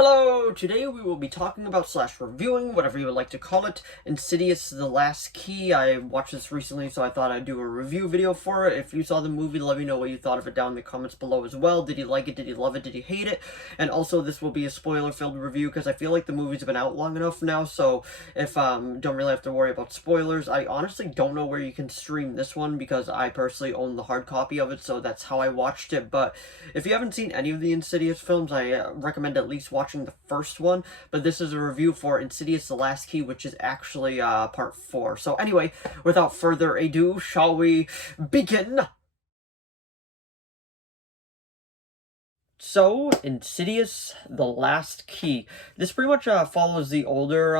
Hello! Today we will be talking about / reviewing, whatever you would like to call it, Insidious: The Last Key. I watched this recently, so I thought I'd do a review video for it. If you saw the movie, let me know what you thought of it down in the comments below as well. Did you like it? Did you love it? Did you hate it? And also, this will be a spoiler-filled review, because I feel like the movie's been out long enough now, so if don't really have to worry about spoilers. I honestly don't know where you can stream this one, because I personally own the hard copy of it, so that's how I watched it. But if you haven't seen any of the Insidious films, I recommend at least watching the first one, but this is a review for Insidious: The Last Key, which is actually part 4. So anyway, without further ado, shall we begin? So, Insidious: The Last Key. This pretty much follows the older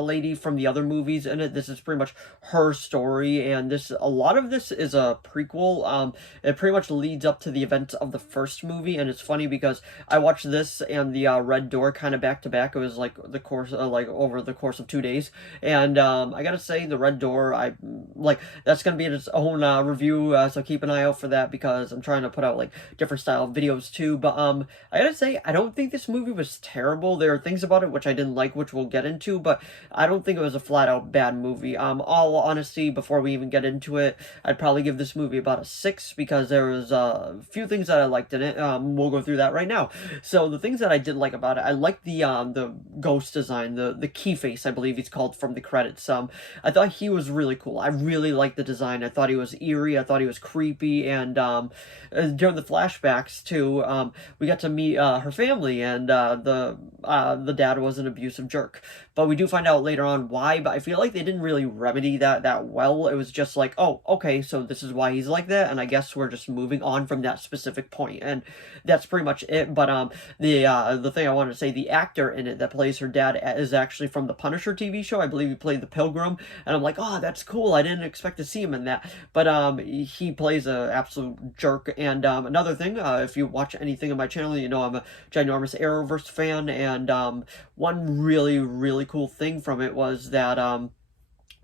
lady from the other movies in it. This is pretty much her story, and a lot of this is a prequel. It pretty much leads up to the events of the first movie, and it's funny because I watched this and the Red Door kind of back to back. It was like over the course of 2 days, and I gotta say, the Red Door, that's gonna be its own review. So keep an eye out for that, because I'm trying to put out like different style videos too. But I gotta say, I don't think this movie was terrible. There are things about it which I didn't like, which we'll get into, but I don't think it was a flat out bad movie. All honesty, before we even get into it, I'd probably give this movie about a 6, because there was a few things that I liked in it. We'll go through that right now. So the things that I did like about it, I liked the ghost design, the key face, I believe he's called from the credits. I thought he was really cool. I really liked the design. I thought he was eerie. I thought he was creepy, and during the flashbacks too, we got to meet her family, and the dad was an abusive jerk. But we do find out later on why, but I feel like they didn't really remedy that well. It was just like, oh, okay, so this is why he's like that, and I guess we're just moving on from that specific point, and that's pretty much it. But the thing I wanted to say, the actor in it that plays her dad is actually from the Punisher TV show. I believe he played the Pilgrim, and I'm like, oh, that's cool. I didn't expect to see him in that. But he plays an absolute jerk. And another thing, if you watch anything on my channel, you know I'm a ginormous Arrowverse fan, and one really cool thing from it was that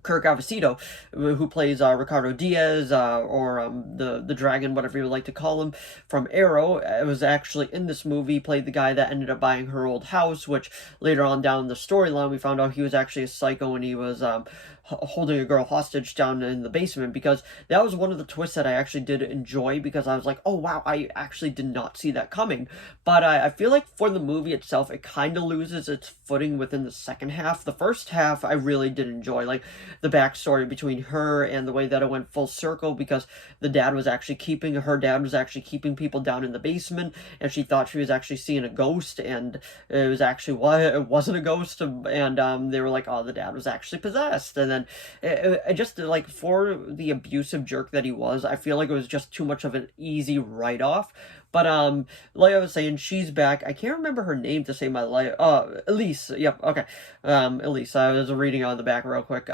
Kirk Avocito, who plays Ricardo Diaz, or the dragon, whatever you would like to call him, from Arrow, was actually in this movie, played the guy that ended up buying her old house, which later on down the storyline we found out he was actually a psycho, and he was holding a girl hostage down in the basement, because that was one of the twists that I actually did enjoy, because I was like, oh wow, I actually did not see that coming. But I feel like for the movie itself, it kind of loses its footing within the second half. The first half I really did enjoy, like the backstory between her and the way that it went full circle, because her dad was actually keeping people down in the basement, and she thought she was actually seeing a ghost, and it wasn't a ghost, and they were like, oh, the dad was actually possessed. And then it just, like, for the abusive jerk that he was, I feel like it was just too much of an easy write-off. But like I was saying, she's back. I can't remember her name to save my life. Elise. Yep. Okay. Elise. I was reading on the back real quick.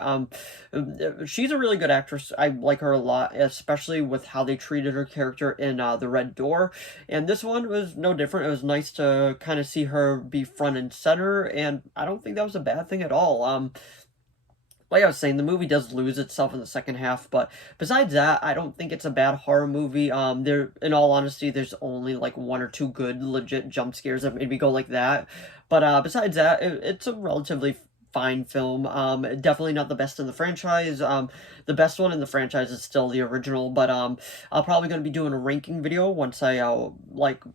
She's a really good actress. I like her a lot, especially with how they treated her character in the Red Door. And this one was no different. It was nice to kind of see her be front and center, and I don't think that was a bad thing at all. Like I was saying, the movie does lose itself in the second half, but besides that, I don't think it's a bad horror movie. In all honesty, there's only like 1 or 2 good, legit jump scares that made me go like that. But besides that, it's a relatively fine film. Definitely not the best in the franchise. The best one in the franchise is still the original, but I'm probably going to be doing a ranking video once I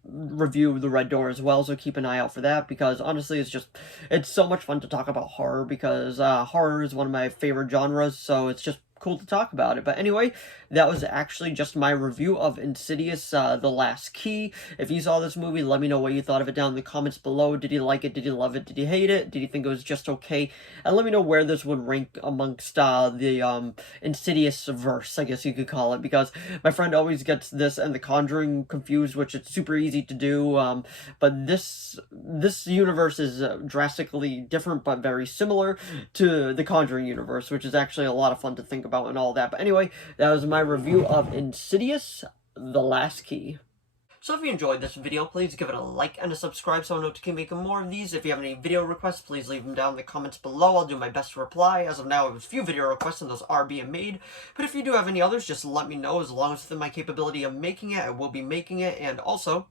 review the Red Door as well, so keep an eye out for that, because honestly it's so much fun to talk about horror, because horror is one of my favorite genres, so it's just cool to talk about it. But anyway, that was actually just my review of Insidious: The Last Key. If you saw this movie, let me know what you thought of it down in the comments below. Did you like it? Did you love it? Did you hate it? Did you think it was just okay? And let me know where this would rank amongst the Insidious verse, I guess you could call it, because my friend always gets this and The Conjuring confused, which it's super easy to do. But this universe is drastically different, but very similar to the Conjuring universe, which is actually a lot of fun to think about and all that. But anyway, that was my review of Insidious: The Last Key. So if you enjoyed this video, please give it a like and a subscribe so I know to keep making more of these. If you have any video requests, please leave them down in the comments below. I'll do my best to reply. As of now, I have a few video requests and those are being made. But if you do have any others, just let me know. As long as it's within my capability of making it, I will be making it. And also,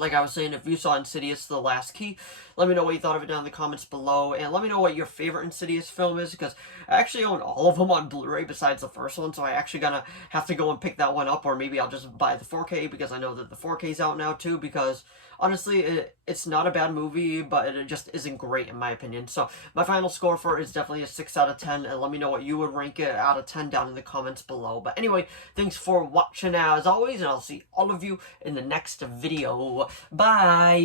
Like I was saying, if you saw Insidious The Last Key, let me know what you thought of it down in the comments below, and let me know what your favorite Insidious film is, because I actually own all of them on Blu-ray besides the first one, so I actually gonna have to go and pick that one up, or maybe I'll just buy the 4K, because I know that the 4K is out now too, because honestly, it's not a bad movie, but it just isn't great in my opinion. So my final score for it is definitely a 6 out of 10, and let me know what you would rank it out of 10 down in the comments below. But anyway, thanks for watching as always, and I'll see all of you in the next video. Bye!